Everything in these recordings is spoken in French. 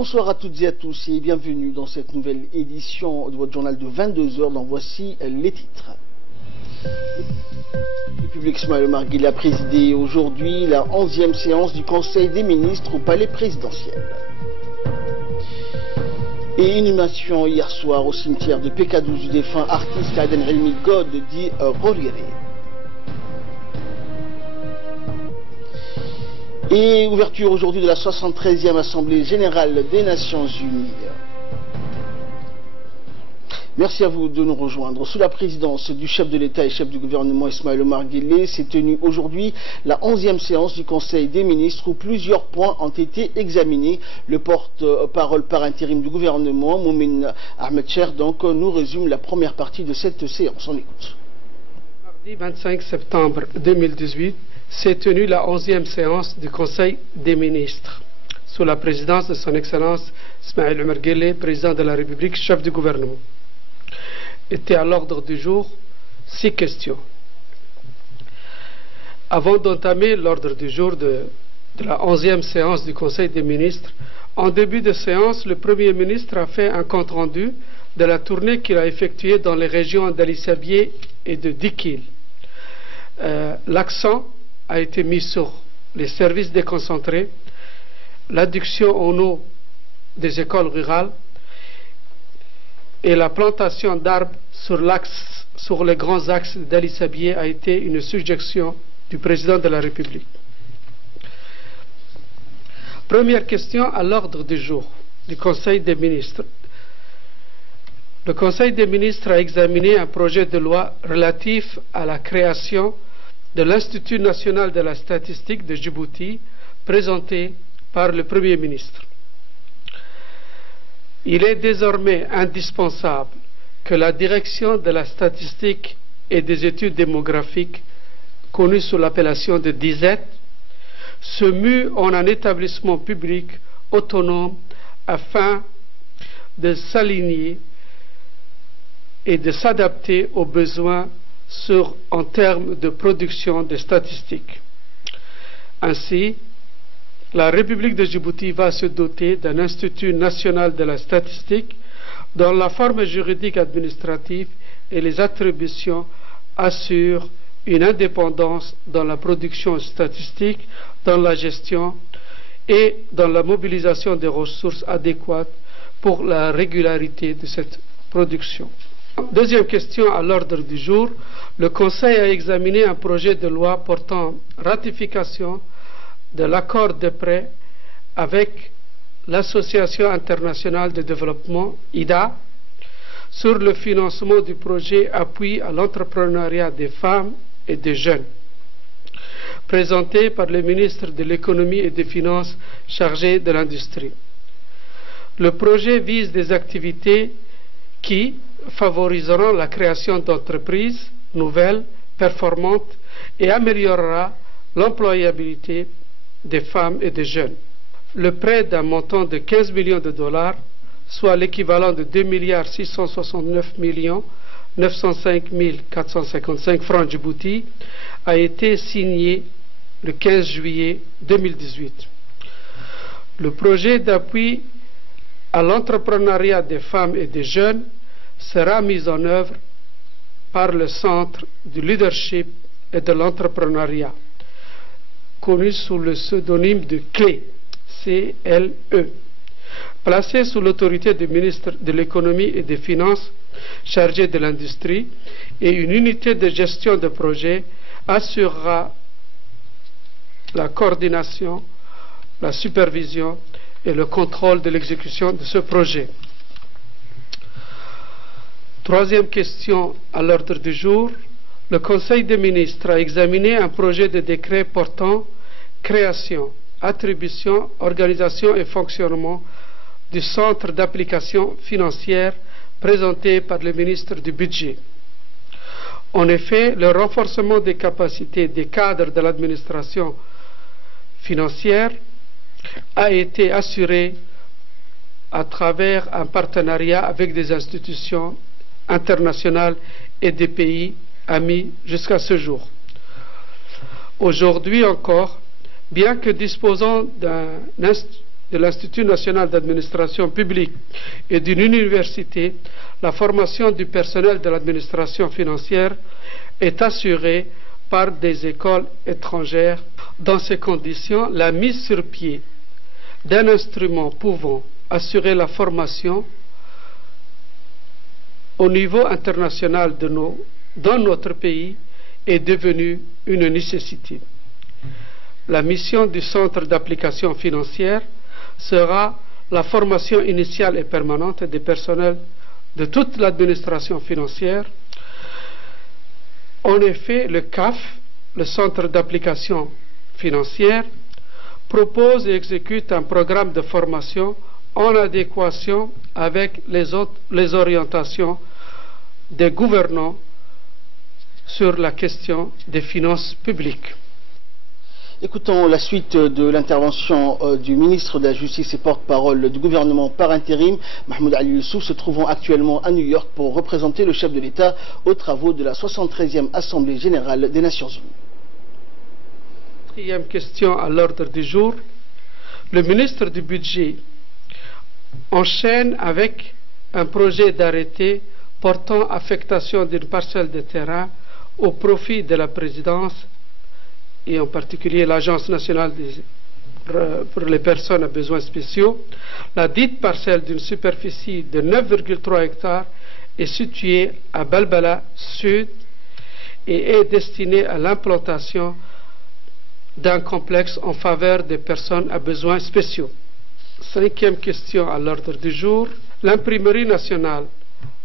Bonsoir à toutes et à tous et bienvenue dans cette nouvelle édition de votre journal de 22h. dont voici les titres. Le public Ismaël Omar Guelleh a présidé aujourd'hui la 11e séance du Conseil des ministres au palais présidentiel. Et inhumation hier soir au cimetière de PK12 du défunt artiste Aden Helmi God dit Rorire. Et ouverture aujourd'hui de la 73e Assemblée Générale des Nations Unies. Merci à vous de nous rejoindre. Sous la présidence du chef de l'État et chef du gouvernement Ismaël Omar Guelleh, s'est tenue aujourd'hui la 11e séance du Conseil des ministres où plusieurs points ont été examinés. Le porte-parole par intérim du gouvernement, Moumin Ahmed Cher, donc nous résume la première partie de cette séance. On écoute. Mardi 25 septembre 2018, s'est tenue la 11e séance du Conseil des ministres, sous la présidence de son Excellence Ismaël Omar Guelleh, président de la République, chef du gouvernement. Étaient à l'ordre du jour 6 questions. Avant d'entamer l'ordre du jour de la 11e séance du Conseil des ministres, en début de séance, le Premier ministre a fait un compte-rendu de la tournée qu'il a effectuée dans les régions d'Ali Sabieh et de Dikil. L'accent a été mis sur les services déconcentrés, l'adduction en eau des écoles rurales et la plantation d'arbres sur les grands axes d'Ali Sabieh a été une suggestion du président de la République. Première question à l'ordre du jour du Conseil des ministres. Le Conseil des ministres a examiné un projet de loi relatif à la création de l'Institut national de la statistique de Djibouti, présenté par le Premier ministre. Il est désormais indispensable que la direction de la statistique et des études démographiques, connue sous l'appellation de DISET, se mue en un établissement public autonome afin de s'aligner et de s'adapter aux besoins en termes de production de statistiques. Ainsi, la République de Djibouti va se doter d'un Institut national de la statistique dont la forme juridique administrative et les attributions assurent une indépendance dans la production statistique, dans la gestion et dans la mobilisation des ressources adéquates pour la régularité de cette production. Deuxième question à l'ordre du jour. Le Conseil a examiné un projet de loi portant ratification de l'accord de prêt avec l'Association internationale de développement, IDA, sur le financement du projet Appui à l'entrepreneuriat des femmes et des jeunes, présenté par le ministre de l'Économie et des Finances chargé de l'industrie. Le projet vise des activités qui favoriseront la création d'entreprises nouvelles, performantes et améliorera l'employabilité des femmes et des jeunes. Le prêt d'un montant de 15 millions de dollars, soit l'équivalent de 2,669 905 455 francs Djibouti, a été signé le 15 juillet 2018. Le projet d'appui à l'entrepreneuriat des femmes et des jeunes sera mis en œuvre par le Centre du leadership et de l'entrepreneuriat, connu sous le pseudonyme de CLE, C-L-E, placé sous l'autorité du ministre de l'Économie et des Finances chargé de l'industrie, et une unité de gestion de projet assurera la coordination, la supervision et le contrôle de l'exécution de ce projet. Troisième question à l'ordre du jour. Le Conseil des ministres a examiné un projet de décret portant création, attribution, organisation et fonctionnement du centre d'application financière présenté par le ministre du Budget. En effet, le renforcement des capacités des cadres de l'administration financière a été assuré à travers un partenariat avec des institutions internationales et des pays amis jusqu'à ce jour. Aujourd'hui encore, bien que disposant d'un de l'Institut national d'administration publique et d'une université, la formation du personnel de l'administration financière est assurée par des écoles étrangères. Dans ces conditions, la mise sur pied d'un instrument pouvant assurer la formation au niveau international dans notre pays est devenue une nécessité. La mission du Centre d'application financière sera la formation initiale et permanente des personnels de toute l'administration financière. En effet, le CAF, le Centre d'application financière, propose et exécute un programme de formation en adéquation avec les orientations des gouvernants sur la question des finances publiques. Écoutons la suite de l'intervention du ministre de la Justice et porte-parole du gouvernement par intérim, Mahmoud Ali Youssouf, se trouvant actuellement à New York pour représenter le chef de l'État aux travaux de la 73e Assemblée générale des Nations Unies. Quatrième question à l'ordre du jour. Le ministre du Budget enchaîne avec un projet d'arrêté portant affectation d'une parcelle de terrain au profit de la présidence et en particulier l'Agence nationale pour les personnes à besoins spéciaux. La dite parcelle d'une superficie de 9,3 hectares est située à Balbala Sud et est destinée à l'implantation d'un complexe en faveur des personnes à besoins spéciaux. Cinquième question à l'ordre du jour. L'imprimerie nationale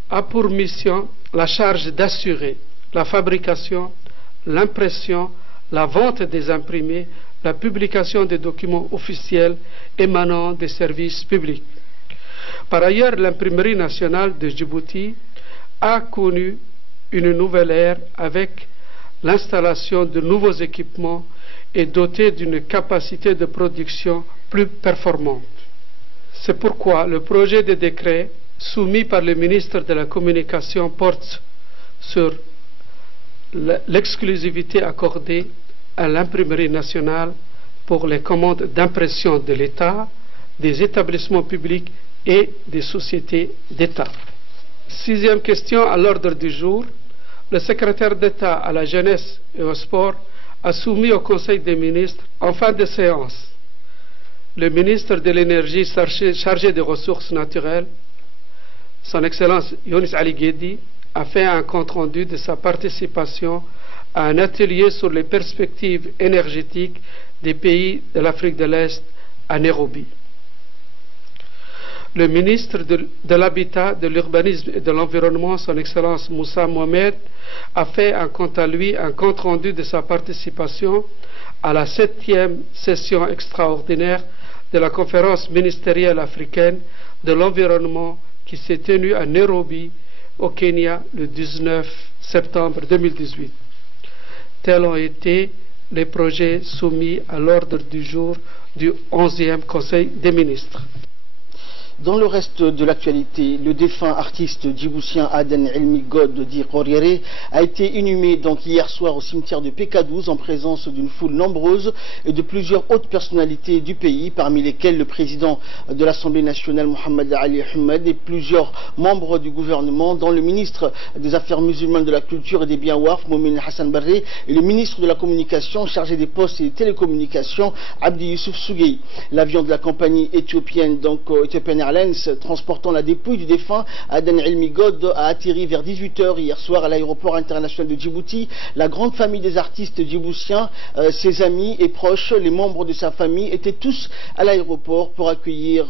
a pour mission la charge d'assurer la fabrication, l'impression, la vente des imprimés, la publication des documents officiels émanant des services publics. Par ailleurs, l'imprimerie nationale de Djibouti a connu une nouvelle ère avec l'installation de nouveaux équipements et dotée d'une capacité de production plus performante. C'est pourquoi le projet de décret soumis par le ministre de la Communication porte sur l'exclusivité accordée à l'imprimerie nationale pour les commandes d'impression de l'État, des établissements publics et des sociétés d'État. Sixième question à l'ordre du jour. Le secrétaire d'État à la jeunesse et au sport a soumis au Conseil des ministres en fin de séance. Le ministre de l'Énergie chargé des ressources naturelles, son Excellence Younis Ali Guedi, a fait un compte-rendu de sa participation à un atelier sur les perspectives énergétiques des pays de l'Afrique de l'Est à Nairobi. Le ministre de l'Habitat, de l'Urbanisme et de l'Environnement, son Excellence Moussa Mohamed, a fait quant à lui un compte-rendu de sa participation à la 7e session extraordinaire de la conférence ministérielle africaine de l'environnement qui s'est tenue à Nairobi, au Kenya, le 19 septembre 2018. Tels ont été les projets soumis à l'ordre du jour du 11e Conseil des ministres. Dans le reste de l'actualité, le défunt artiste djiboutien Aden Elmi God dit Roriere a été inhumé donc hier soir au cimetière de PK12 en présence d'une foule nombreuse et de plusieurs hautes personnalités du pays, parmi lesquelles le président de l'Assemblée nationale Mohamed Ali Ahmed et plusieurs membres du gouvernement, dont le ministre des Affaires musulmanes, de la Culture et des Biens Waqf, Momin Hassan Barre, et le ministre de la Communication chargé des Postes et des Télécommunications, Abdi Youssouf Sougei. L'avion de la compagnie éthiopienne, Ethiopian Airlines, transportant la dépouille du défunt Aden Elmi God, a atterri vers 18h hier soir à l'aéroport international de Djibouti. La grande famille des artistes djiboutiens, ses amis et proches, les membres de sa famille étaient tous à l'aéroport pour accueillir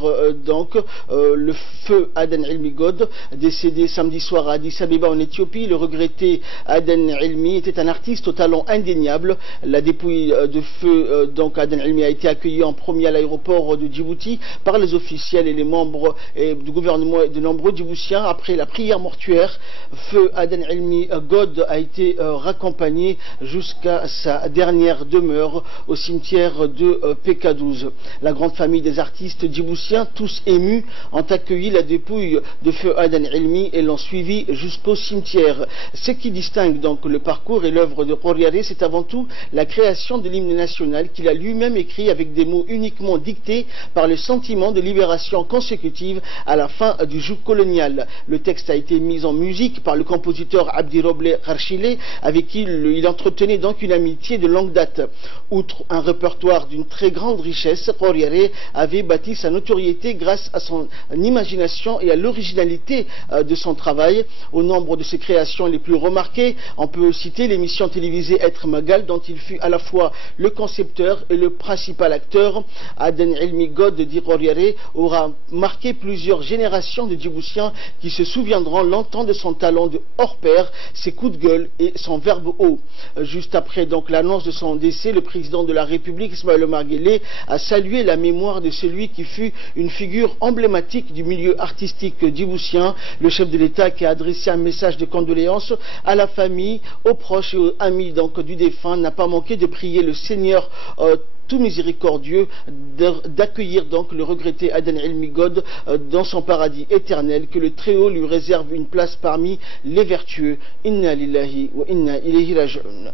le feu Aden Elmi God, décédé samedi soir à Addis Abeba en Éthiopie. Le regretté Aden Elmi était un artiste au talent indéniable. La dépouille de feu Aden Elmi a été accueillie en premier à l'aéroport de Djibouti par les officiels et les membres membres du gouvernement et de nombreux Djiboutiens. Après la prière mortuaire, feu Aden Elmi God a été raccompagné jusqu'à sa dernière demeure au cimetière de PK12. La grande famille des artistes djiboutiens, tous émus, ont accueilli la dépouille de feu Aden Elmi et l'ont suivi jusqu'au cimetière. Ce qui distingue donc le parcours et l'œuvre de Koriare, c'est avant tout la création de l'hymne national qu'il a lui-même écrit avec des mots uniquement dictés par le sentiment de libération consécutive à la fin du joug colonial. Le texte a été mis en musique par le compositeur Abdi Roble Kharchile, avec qui il entretenait donc une amitié de longue date. Outre un répertoire d'une très grande richesse, Koriare avait bâti sa notoriété grâce à son imagination et à l'originalité de son travail. Au nombre de ses créations les plus remarquées, on peut citer l'émission télévisée Être Magal, dont il fut à la fois le concepteur et le principal acteur. Aden Elmi God dit Koriare aura marqué plusieurs générations de Djiboutiens qui se souviendront longtemps de son talent de hors pair, ses coups de gueule et son verbe haut. Juste après donc l'annonce de son décès, le président de la République, Ismaël Omar Guelleh, a salué la mémoire de celui qui fut une figure emblématique du milieu artistique djiboutien. Le chef de l'État qui a adressé un message de condoléances à la famille, aux proches et aux amis donc du défunt n'a pas manqué de prier le Seigneur tout miséricordieux d'accueillir donc le regretté Aden Elmi God dans son paradis éternel, que le Très-Haut lui réserve une place parmi les vertueux. Inna lillahi wa inna ilayhi raji'un.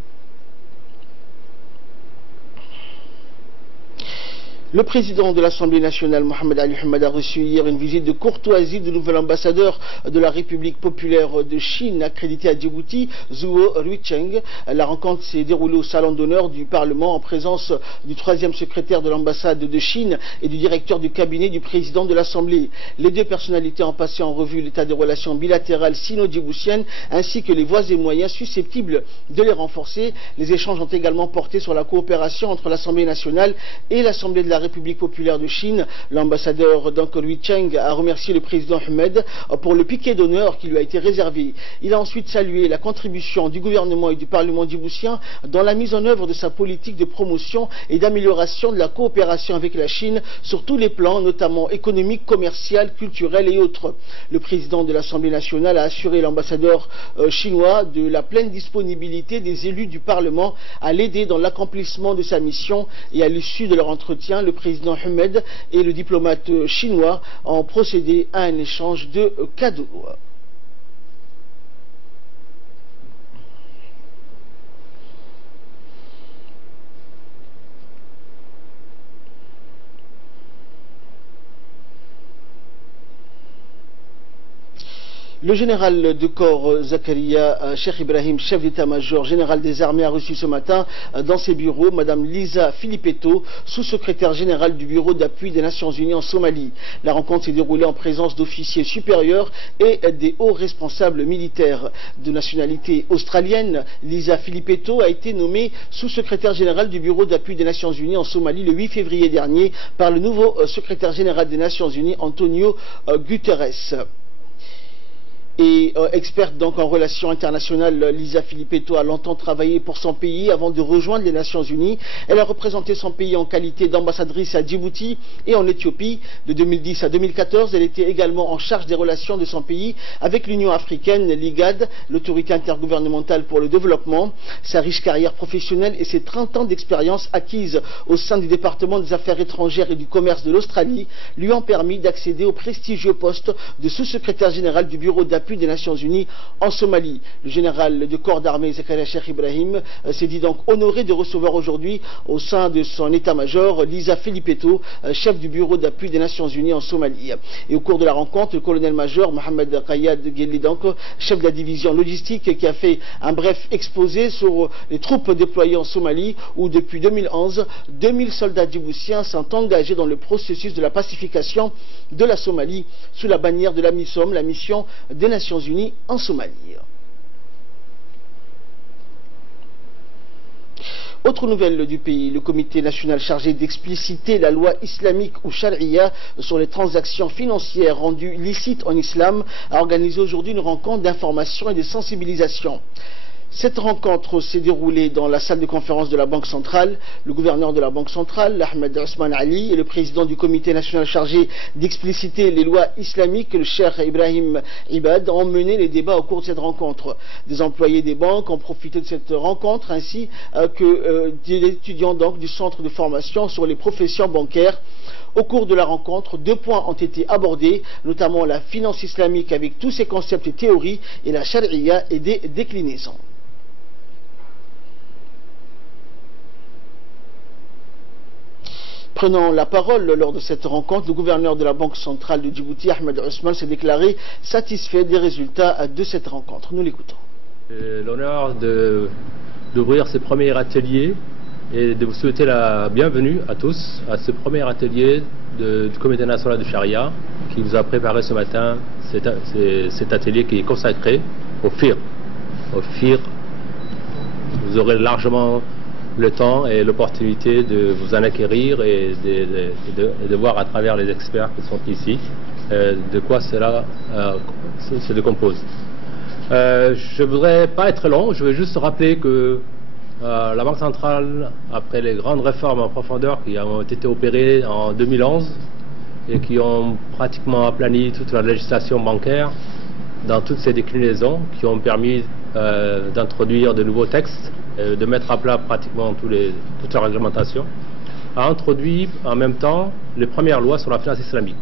Le président de l'Assemblée nationale, Mohamed Ali Hamad, a reçu hier une visite de courtoisie du nouvel ambassadeur de la République populaire de Chine, accrédité à Djibouti, Zhuo Ruicheng. La rencontre s'est déroulée au salon d'honneur du Parlement en présence du 3e secrétaire de l'ambassade de Chine et du directeur du cabinet du président de l'Assemblée. Les deux personnalités ont passé en revue l'état des relations bilatérales sino-djiboutiennes ainsi que les voies et moyens susceptibles de les renforcer. Les échanges ont également porté sur la coopération entre l'Assemblée nationale et l'Assemblée de la République populaire de Chine. L'ambassadeur Ruicheng a remercié le président Ahmed pour le piquet d'honneur qui lui a été réservé. Il a ensuite salué la contribution du gouvernement et du Parlement djiboutien dans la mise en œuvre de sa politique de promotion et d'amélioration de la coopération avec la Chine sur tous les plans, notamment économique, commercial, culturel et autres. Le président de l'Assemblée nationale a assuré l'ambassadeur chinois de la pleine disponibilité des élus du Parlement à l'aider dans l'accomplissement de sa mission, et à l'issue de leur entretien, le président Ahmed et le diplomate chinois ont procédé à un échange de cadeaux. Le général de corps Zakaria Cheikh Ibrahim, chef d'état-major général des armées, a reçu ce matin dans ses bureaux Mme Lisa Filipetto, sous-secrétaire générale du bureau d'appui des Nations Unies en Somalie. La rencontre s'est déroulée en présence d'officiers supérieurs et des hauts responsables militaires. De nationalité australienne, Lisa Filipetto a été nommée sous-secrétaire générale du bureau d'appui des Nations Unies en Somalie le 8 février dernier par le nouveau secrétaire général des Nations Unies, Antonio Guterres. Et experte donc en relations internationales, Lisa Filipetto a longtemps travaillé pour son pays avant de rejoindre les Nations Unies. Elle a représenté son pays en qualité d'ambassadrice à Djibouti et en Éthiopie. De 2010 à 2014, elle était également en charge des relations de son pays avec l'Union africaine, l'IGAD, l'autorité intergouvernementale pour le développement. Sa riche carrière professionnelle et ses 30 ans d'expérience acquises au sein du département des affaires étrangères et du commerce de l'Australie lui ont permis d'accéder au prestigieux poste de sous-secrétaire général du bureau d'appui des Nations Unies en Somalie. Le général de corps d'armée Zakaria Cheikh Ibrahim s'est dit donc honoré de recevoir aujourd'hui au sein de son état-major Lisa Filipetto, chef du bureau d'appui des Nations Unies en Somalie. Et au cours de la rencontre, le colonel-major Mohamed Kayad Guelleh, donc chef de la division logistique, qui a fait un bref exposé sur les troupes déployées en Somalie, où depuis 2011, 2000 soldats djiboutiens sont engagés dans le processus de la pacification de la Somalie sous la bannière de la MISOM, la mission des Nations Unies en Somalie. Autre nouvelle du pays, le comité national chargé d'expliciter la loi islamique ou charia sur les transactions financières rendues licites en islam a organisé aujourd'hui une rencontre d'information et de sensibilisation. Cette rencontre s'est déroulée dans la salle de conférence de la Banque centrale. Le gouverneur de la Banque centrale, Ahmed Ousmane Ali, et le président du comité national chargé d'expliciter les lois islamiques, le cheikh Ibrahim Ibad, ont mené les débats au cours de cette rencontre. Des employés des banques ont profité de cette rencontre, ainsi que des étudiants donc, du centre de formation sur les professions bancaires. Au cours de la rencontre, 2 points ont été abordés, notamment la finance islamique avec tous ses concepts et théories et la charia et des déclinaisons. Prenant la parole lors de cette rencontre, le gouverneur de la Banque centrale de Djibouti, Ahmed Ousmane, s'est déclaré satisfait des résultats de cette rencontre. Nous l'écoutons. L'honneur d'ouvrir ce premier atelier et de vous souhaiter la bienvenue à tous à ce premier atelier du Comité national de Charia qui vous a préparé ce matin cet atelier qui est consacré au FIR. Vous aurez largement le temps et l'opportunité de vous en acquérir et de voir à travers les experts qui sont ici de quoi cela se décompose. Je ne voudrais pas être long, je veux juste rappeler que la Banque centrale, après les grandes réformes en profondeur qui ont été opérées en 2011 et qui ont pratiquement aplani toute la législation bancaire dans toutes ces déclinaisons, qui ont permis d'introduire de nouveaux textes, de mettre à plat pratiquement toute la réglementation, a introduit en même temps les premières lois sur la finance islamique,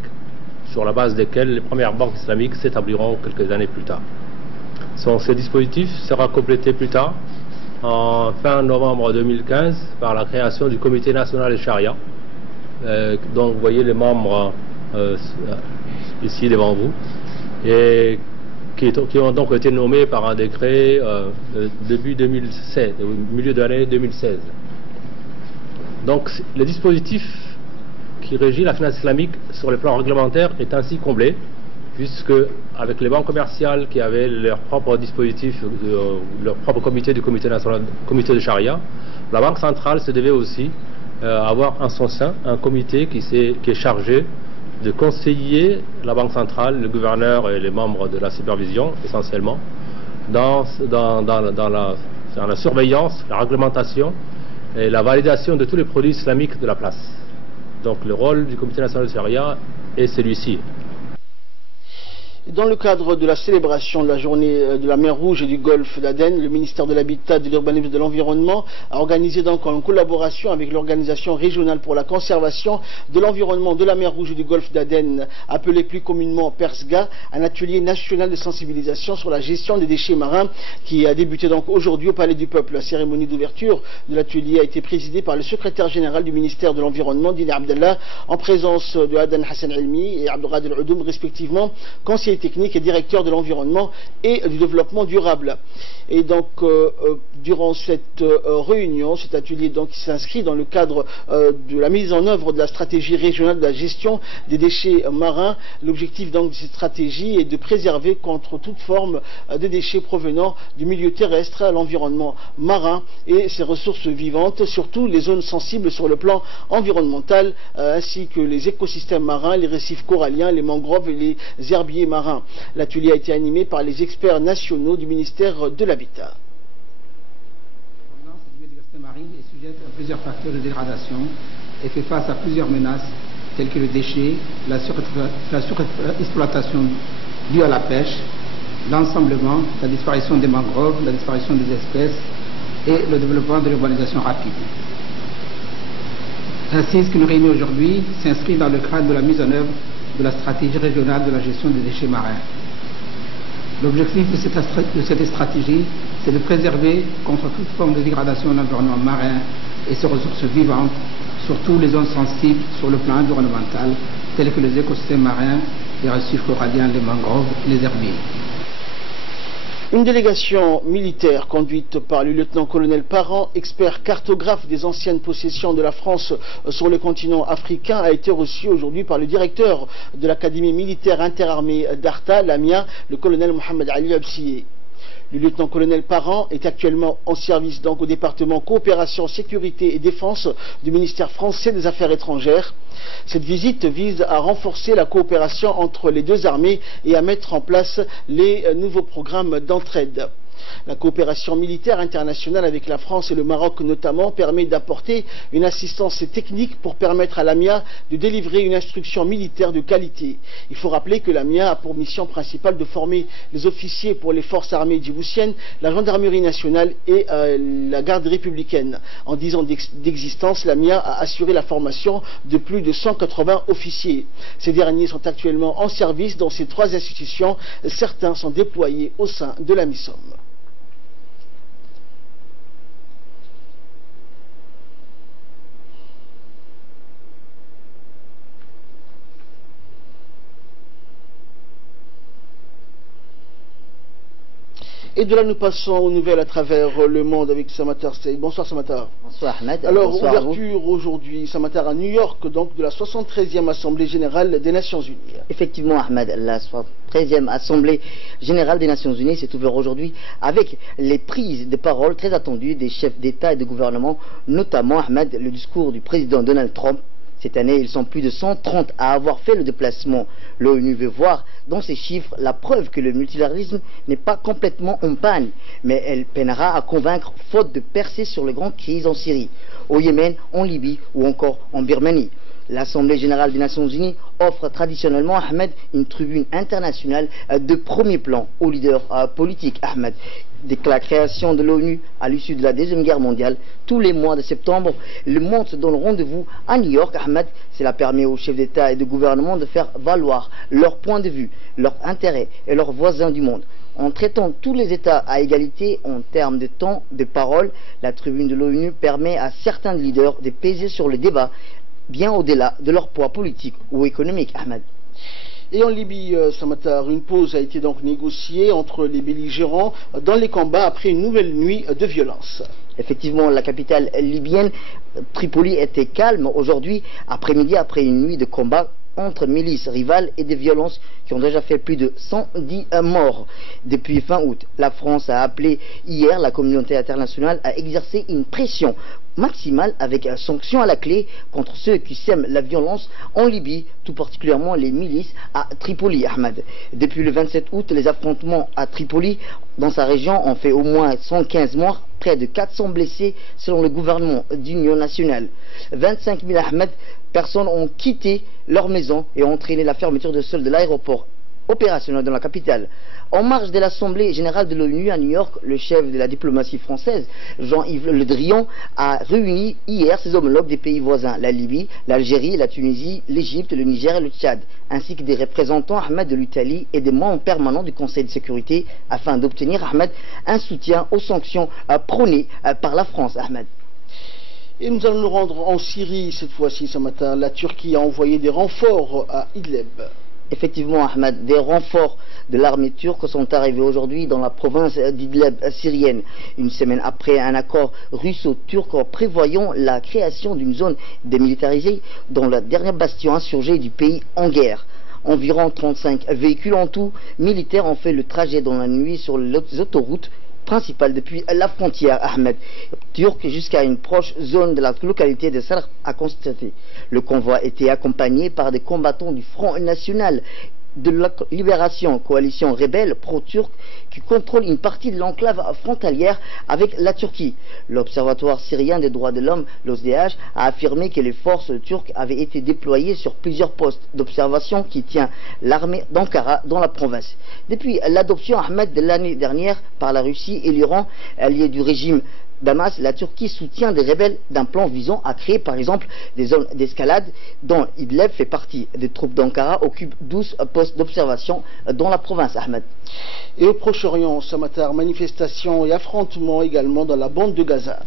sur la base desquelles les premières banques islamiques s'établiront quelques années plus tard. Ce dispositif sera complété plus tard, en fin novembre 2015, par la création du Comité national de Charia, dont vous voyez les membres ici devant vous, et qui ont donc été nommés par un décret début 2016, au milieu de l'année 2016. Donc le dispositif qui régit la finance islamique sur le plan réglementaire est ainsi comblé, puisque avec les banques commerciales qui avaient leur propre dispositif, leur propre comité du comité national, comité de charia, la Banque centrale se devait aussi avoir en son sein un comité qui est chargé de conseiller la Banque centrale, le gouverneur et les membres de la supervision essentiellement, dans la surveillance, la réglementation et la validation de tous les produits islamiques de la place. Donc le rôle du Comité national de charia est celui-ci. Dans le cadre de la célébration de la journée de la mer Rouge et du golfe d'Aden, le ministère de l'Habitat, de l'Urbanisme et de l'Environnement a organisé donc en collaboration avec l'Organisation régionale pour la conservation de l'environnement de la mer Rouge et du golfe d'Aden, appelé plus communément PERSGA, un atelier national de sensibilisation sur la gestion des déchets marins qui a débuté donc aujourd'hui au Palais du Peuple. La cérémonie d'ouverture de l'atelier a été présidée par le secrétaire général du ministère de l'Environnement, Dina Abdallah, en présence de Adan Hassan Elmi et Abdelghad El Oudoum, respectivement, conseiller technique et directeur de l'environnement et du développement durable. Et donc, durant cette réunion, cet atelier donc, qui s'inscrit dans le cadre de la mise en œuvre de la stratégie régionale de la gestion des déchets marins, l'objectif donc de cette stratégie est de préserver contre toute forme de déchets provenant du milieu terrestre, l'environnement marin et ses ressources vivantes, surtout les zones sensibles sur le plan environnemental, ainsi que les écosystèmes marins, les récifs coralliens, les mangroves et les herbiers marins. L'atelier a été animé par les experts nationaux du ministère de l'Habitat. La biodiversité marine est sujette à plusieurs facteurs de dégradation et fait face à plusieurs menaces telles que le déchet, la surexploitation due à la pêche, l'ensemblement, la disparition des mangroves, la disparition des espèces et le développement de l'urbanisation rapide. Ainsi, ce qui nous réunit aujourd'hui s'inscrit dans le cadre de la mise en œuvre de la stratégie régionale de la gestion des déchets marins. L'objectif de cette stratégie, c'est de préserver contre toute forme de dégradation de l'environnement marin et ses ressources vivantes, surtout les zones sensibles sur le plan environnemental, telles que les écosystèmes marins, les récifs coralliens, les mangroves et les herbiers. Une délégation militaire conduite par le lieutenant-colonel Parent, expert cartographe des anciennes possessions de la France sur le continent africain, a été reçue aujourd'hui par le directeur de l'Académie militaire interarmée d'Arta, l'AMIA, le colonel Mohamed Ali Absiye. Le lieutenant-colonel Parent est actuellement en service donc au département coopération, sécurité et défense du ministère français des Affaires étrangères. Cette visite vise à renforcer la coopération entre les deux armées et à mettre en place les nouveaux programmes d'entraide. La coopération militaire internationale avec la France et le Maroc notamment permet d'apporter une assistance technique pour permettre à l'AMIA de délivrer une instruction militaire de qualité. Il faut rappeler que l'AMIA a pour mission principale de former les officiers pour les forces armées djiboutiennes, la gendarmerie nationale et la garde républicaine. En 10 ans d'existence, l'AMIA a assuré la formation de plus de 180 officiers. Ces derniers sont actuellement en service dans ces 3 institutions. Certains sont déployés au sein de la MISOM. Et de là, nous passons aux nouvelles à travers le monde avec Samatar Seyed. Bonsoir Samatar. Bonsoir Ahmed. Alors, bonsoir ouverture aujourd'hui, Samatar, à New York, donc de la 73e Assemblée Générale des Nations Unies. Effectivement Ahmed, la 73e Assemblée Générale des Nations Unies s'est ouverte aujourd'hui avec les prises de parole très attendues des chefs d'État et de gouvernement, notamment Ahmed, le discours du président Donald Trump. Cette année, ils sont plus de 130 à avoir fait le déplacement. L'ONU veut voir dans ces chiffres la preuve que le multilatéralisme n'est pas complètement en panne, mais elle peinera à convaincre faute de percer sur les grandes crises en Syrie, au Yémen, en Libye ou encore en Birmanie. L'Assemblée Générale des Nations Unies offre traditionnellement, Ahmed, une tribune internationale de premier plan aux leaders politiques, Ahmed. Dès que la création de l'ONU à l'issue de la Deuxième Guerre mondiale, tous les mois de septembre, le monde se donne rendez-vous à New York, Ahmed. Cela permet aux chefs d'État et de gouvernement de faire valoir leur point de vue, leurs intérêts et leurs voisins du monde. En traitant tous les États à égalité en termes de temps de parole, la tribune de l'ONU permet à certains leaders de peser sur le débat, bien au-delà de leur poids politique ou économique, Ahmed. Et en Libye, Samatar, une pause a été donc négociée entre les belligérants dans les combats après une nouvelle nuit de violence. Effectivement, la capitale libyenne, Tripoli, était calme aujourd'hui, après-midi, après une nuit de combat entre milices rivales et des violences qui ont déjà fait plus de 110 morts. Depuis fin août, la France a appelé hier la communauté internationale à exercer une pression maximale avec sanctions à la clé contre ceux qui sèment la violence en Libye, tout particulièrement les milices à Tripoli, Ahmed. Depuis le 27 août, les affrontements à Tripoli, dans sa région, ont fait au moins 115 morts, près de 400 blessés selon le gouvernement d'union nationale. 25 000 Ahmed, personnes ont quitté leur maison et ont entraîné la fermeture de sol de l'aéroport opérationnel dans la capitale. En marge de l'Assemblée Générale de l'ONU à New York, le chef de la diplomatie française, Jean-Yves Le Drian, a réuni hier ses homologues des pays voisins, la Libye, l'Algérie, la Tunisie, l'Égypte, le Niger et le Tchad, ainsi que des représentants Ahmed de l'Italie et des membres permanents du Conseil de sécurité, afin d'obtenir, Ahmed, un soutien aux sanctions prônées par la France, Ahmed. Et nous allons nous rendre en Syrie cette fois-ci ce matin. La Turquie a envoyé des renforts à Idlib. Effectivement, Ahmed, des renforts de l'armée turque sont arrivés aujourd'hui dans la province d'Idlib syrienne, une semaine après un accord russo-turc prévoyant la création d'une zone démilitarisée dans le dernier bastion insurgé du pays en guerre. Environ 35 véhicules en tout militaires ont fait le trajet dans la nuit sur les autoroutes principale depuis la frontière, Ahmed, turque jusqu'à une proche zone de la localité de Sarh a constaté. Le convoi était accompagné par des combattants du Front National de la Libération, coalition rebelle pro-turque qui contrôle une partie de l'enclave frontalière avec la Turquie. L'Observatoire syrien des droits de l'homme, l'OSDH, a affirmé que les forces turques avaient été déployées sur plusieurs postes d'observation qui tient l'armée d'Ankara dans la province. Depuis l'adoption, Ahmed, de l'année dernière par la Russie et l'Iran, alliés du régime Damas, la Turquie soutient des rebelles d'un plan visant à créer par exemple des zones d'escalade dont Idlib fait partie. Des troupes d'Ankara occupent 12 postes d'observation dans la province, Ahmed. Et au Proche-Orient, Samatar, manifestations et affrontements également dans la bande de Gaza.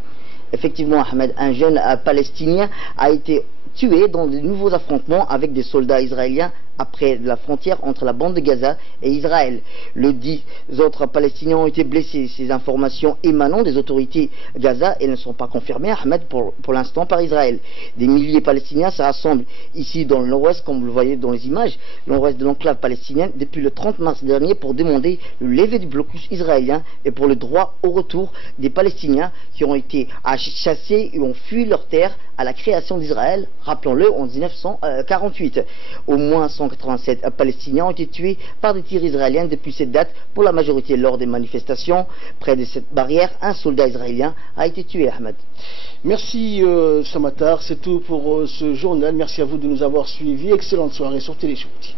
Effectivement, Ahmed, un jeune palestinien a été tué dans de nouveaux affrontements avec des soldats israéliens après la frontière entre la bande de Gaza et Israël. Le 10 autres Palestiniens ont été blessés. Ces informations émanant des autorités Gaza et ne sont pas confirmées, Ahmed, pour l'instant par Israël. Des milliers de Palestiniens se rassemblent ici dans le nord-ouest, comme vous le voyez dans les images, le nord-ouest de l'enclave palestinienne, depuis le 30 mars dernier pour demander le lever du blocus israélien et pour le droit au retour des Palestiniens qui ont été chassés et ont fui leurs terres à la création d'Israël, rappelons-le, en 1948. Au moins 187 Palestiniens ont été tués par des tirs israéliens depuis cette date, pour la majorité lors des manifestations. Près de cette barrière, un soldat israélien a été tué, Ahmed. Merci Samatar, c'est tout pour ce journal. Merci à vous de nous avoir suivis. Excellente soirée sur Téléchoute.